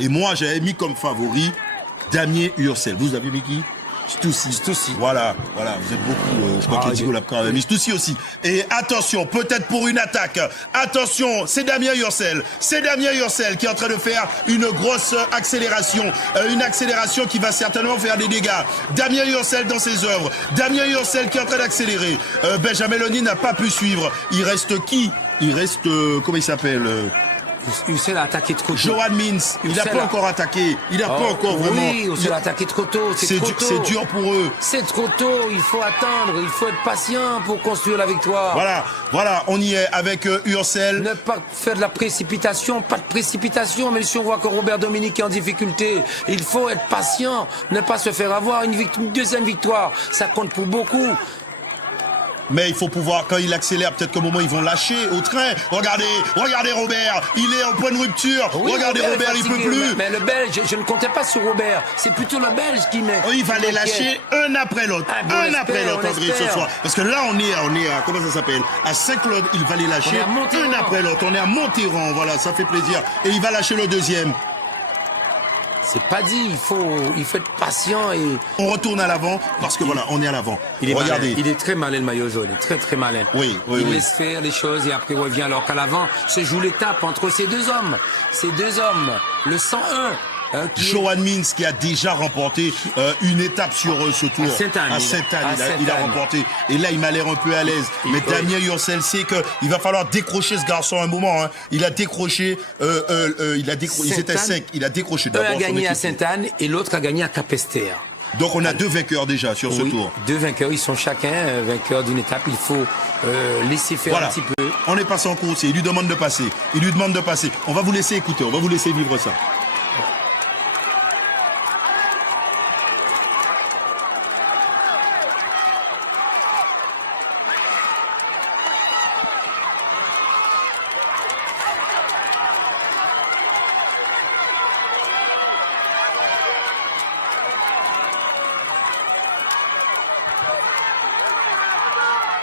Et moi, j'avais mis comme favori Damien Ursel. Vous avez mis qui? Stoussi. Voilà, vous êtes beaucoup, je crois que Diego Lapka avait mis Stoussi aussi. Et attention, peut-être pour une attaque. Attention, c'est Damien Ursel. C'est Damien Ursel qui est en train de faire une grosse accélération. Une accélération qui va certainement faire des dégâts. Damien Ursel dans ses œuvres. Damien Ursel qui est en train d'accélérer. Benjamin Loni n'a pas pu suivre. Il reste qui? Il reste, comment il s'appelle Ursel a attaqué trop tôt. Johan Mintz, il n'a pas encore attaqué. Il n'a pas encore vraiment. Oui, Ursel a attaqué trop tôt. C'est dur pour eux. C'est trop tôt. Il faut attendre. Il faut être patient pour construire la victoire. Voilà, on y est avec Ursel. Ne pas faire de la précipitation. Pas de précipitation. Même si on voit que Robert Dominique est en difficulté, il faut être patient. Ne pas se faire avoir une deuxième victoire. Ça compte pour beaucoup. Mais il faut pouvoir, quand il accélère, peut-être qu'au moment ils vont lâcher au train. Regardez Robert, il est en point de rupture. Oui, regardez Robert, il peut plus. Mais le Belge, je ne comptais pas sur Robert. C'est plutôt le Belge qui met. Il va les lâcher un après l'autre. Un après l'autre, André, ce soir. Parce que là, on est à, comment ça s'appelle? À Saint-Claude, il va les lâcher un après l'autre. On est à Montéran, voilà, ça fait plaisir. Et il va lâcher le deuxième. C'est pas dit, il faut être patient et... On retourne à l'avant, parce que voilà, on est à l'avant. Regardez. Il est très malin, le maillot jaune, très malin. Oui. Il laisse faire les choses et après revient, alors qu'à l'avant se joue l'étape entre ces deux hommes. Le 101. Johan Mintz qui a déjà remporté une étape sur ce tour. À Sainte-Anne, il a remporté. Et là, il m'a l'air un peu à l'aise. Mais Damien Ursel sait qu'il va falloir décrocher ce garçon un moment. Hein. Il a décroché, ils étaient 5. Il a décroché d'abord. Un a gagné à Sainte-Anne et l'autre a gagné à Capesterre. Donc on a deux vainqueurs déjà sur ce tour. Deux vainqueurs, ils sont chacun vainqueurs d'une étape. Il faut laisser faire un petit peu. On est passé en course, il lui demande de passer. On va vous laisser écouter, on va vous laisser vivre ça.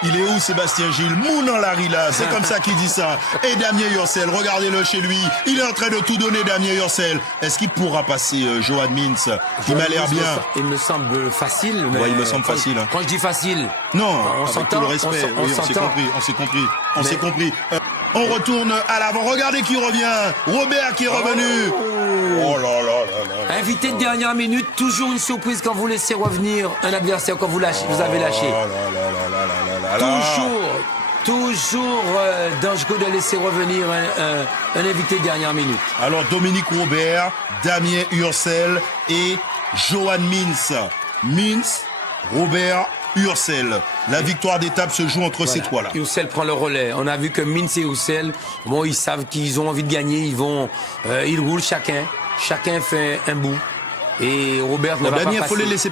Il est où Sébastien Gilles? Mounan Larila, c'est comme ça qu'il dit ça. Et Damien Ursel, regardez-le chez lui. Il est en train de tout donner, Damien Ursel. Est-ce qu'il pourra passer Johan Mintz? Il m'a l'air bien. Il me semble facile. Ouais, il me semble facile. Quand je dis facile... Non, on s'entend. Tout le respect. On s'est compris. On retourne à l'avant. Regardez qui revient. Robert qui est revenu. Oh là là. Invité de dernière minute, toujours une surprise quand vous laissez revenir un adversaire quand vous avez lâché. Toujours dangereux de laisser revenir un invité de dernière minute. Alors Dominique Robert, Damien Ursel et Johan Mintz. Mintz, Robert, Ursel. La victoire d'étape se joue entre ces trois-là. Ursel prend le relais. On a vu que Mintz et Ursel, ils savent qu'ils ont envie de gagner. Ils roulent chacun. Chacun fait un bout. Et Robert ne va pas passer. Il faut les laisser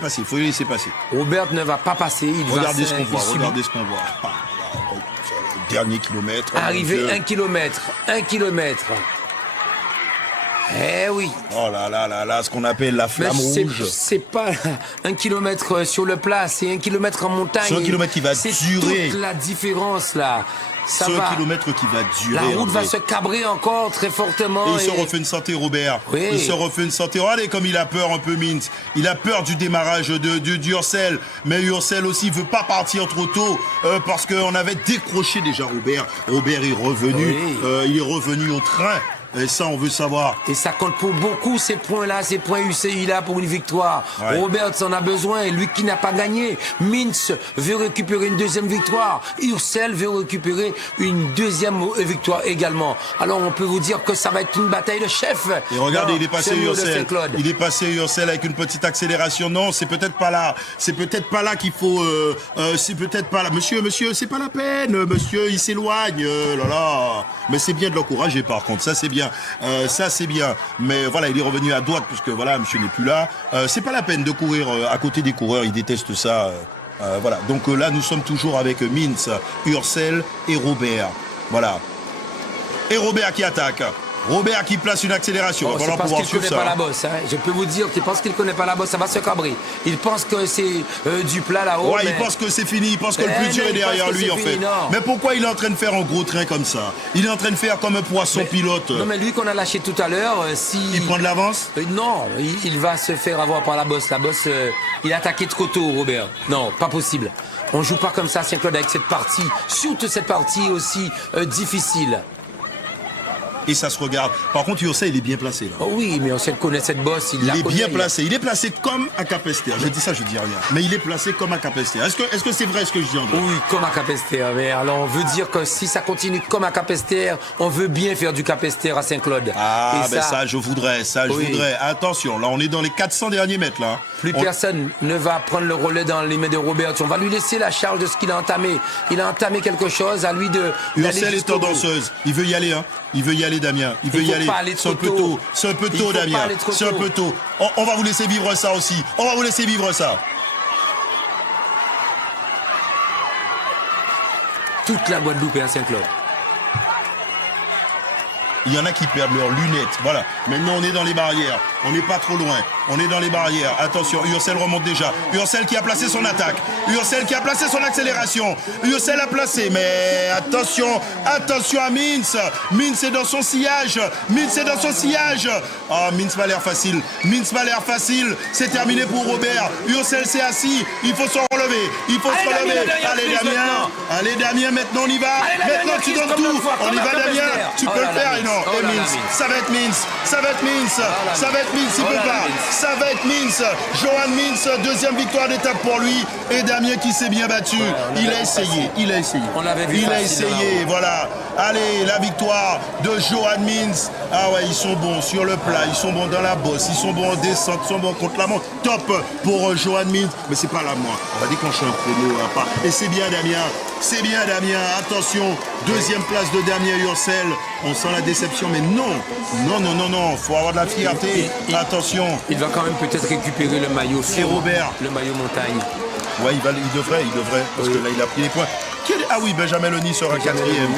passer. Robert ne va pas passer. Regardez ce qu'on voit. Dernier kilomètre. Arrivé 1 kilomètre. Eh oui. Oh là, ce qu'on appelle la flamme rouge. C'est pas 1 kilomètre sur le plat, c'est 1 kilomètre en montagne. C'est 1 kilomètre qui va durer. C'est toute la différence là. C'est 1 kilomètre qui va durer. La route va se cabrer encore très fortement. Et il se refait une santé, Robert. Oui. Il se refait une santé. Regardez comme il a peur un peu, Mintz. Il a peur du démarrage d'Ursel. Mais Ursel aussi veut pas partir trop tôt parce qu'on avait décroché déjà Robert. Robert est revenu. Oui. Il est revenu au train. Et ça, on veut savoir. Et ça compte pour beaucoup, ces points-là, ces points UCI-là pour une victoire. Ouais. Roberts en a besoin, lui qui n'a pas gagné. Mintz veut récupérer une deuxième victoire. Ursel veut récupérer une deuxième victoire également. Alors, on peut vous dire que ça va être une bataille de chef. Et regardez, il est passé Ursel. Il est passé Ursel avec une petite accélération. Non, c'est peut-être pas là. C'est peut-être pas là qu'il faut... c'est peut-être pas là. Monsieur, c'est pas la peine. Monsieur, il s'éloigne. Mais c'est bien de l'encourager, par contre. Ça, c'est bien. Ça c'est bien, mais voilà, il est revenu à droite puisque voilà, monsieur n'est plus là. C'est pas la peine de courir à côté des coureurs, ils détestent ça. Voilà, donc là nous sommes toujours avec Mintz, Ursel et Robert. Voilà. Et Robert qui attaque. Robert qui place une accélération. Oh, Va c'est falloir parce pouvoir qu'il ne suivre connaît pas ça. la bosse. Hein. Je peux vous dire qu'il pense qu'il ne connaît pas la bosse, ça va se cabrer. Il pense que c'est du plat là-haut. Ouais, mais... il pense que c'est fini, il pense que le plus Eh dur non, est il pense derrière que lui c'est en fini, fait. non. Mais pourquoi il est en train de faire un gros train comme ça? Il est en train de faire comme un poisson pilote. Non, mais lui qu'on a lâché tout à l'heure, si... Il prend de l'avance? Non, il va se faire avoir par la bosse. La bosse, il a attaqué trop tôt, Robert. Non, pas possible. On joue pas comme ça à Saint-Claude avec cette partie, surtout cette partie aussi difficile. Et ça se regarde. Par contre, Yurcel, il est bien placé là. Oh oui, mais on sait connaître cette bosse. Il est bien placé. Il est placé comme à Capester. Je dis ça, je dis rien. Mais il est placé comme à Capester. Est-ce que c'est vrai ce que je dis, André? Oui, comme à Capester. Mais alors, on veut dire que si ça continue comme à Capester, on veut bien faire du Capester à Saint-Claude. Ah, ben ça, je voudrais. Ça, je voudrais. Attention, là, on est dans les 400 derniers mètres, là. Plus personne ne va prendre le relais dans les mains de Robert. On va lui laisser la charge de ce qu'il a entamé. Il a entamé quelque chose, à lui de... Yurcel est tendanceuse. Il veut y aller, hein. Il veut y aller, Damien. Il veut y aller. C'est un peu tôt. C'est un peu tôt, Damien. C'est un peu tôt. On va vous laisser vivre ça aussi. On va vous laisser vivre ça. Toute la Guadeloupe est à Saint-Claude. Il y en a qui perdent leurs lunettes. Voilà. Maintenant, on est dans les barrières. On n'est pas trop loin. On est dans les barrières. Attention, Yurcel remonte déjà. Yurcel qui a placé son attaque. Yurcel qui a placé son accélération. Yurcel a placé, mais attention, attention à Mintz. Mintz est dans son sillage. Mintz est dans son sillage. Ah, Mintz m'a l'air facile. Mintz m'a l'air facile. C'est terminé pour Robert. Yurcel s'est assis. Il faut se relever. Il faut se relever. Allez, Damien. Allez, Damien, maintenant on y va. Maintenant tu donnes tout. On y va, Damien. Tu peux le faire, et non. Et Mintz. Ça va être Mintz. Ça va être Mintz. Ça va être Mintz. Il peut pas. Ça va être Mintz. Johan Mintz, deuxième victoire d'étape pour lui. Et Damien qui s'est bien battu. Il a essayé. Il a essayé. On l'avait vu. Il a essayé. Voilà. Allez, la victoire de Johan Mintz. Ah ouais, ils sont bons sur le plat. Ils sont bons dans la bosse. Ils sont bons en descente. Ils sont bons contre la montre. Top pour Johan Mintz. Mais c'est pas là, moi. On va déclencher un chrono. Et c'est bien, Damien. C'est bien, Damien. Attention. Deuxième place de Damien Yurcel. On sent la déception, mais non. Non, non, non, non. Faut avoir de la fierté. Attention. Il va quand même peut-être récupérer le maillot. Et Robert. Le maillot montagne. Ouais, il devrait. Parce que là, il a pris les points. Ah oui, Benjamin Leni sera quatrième.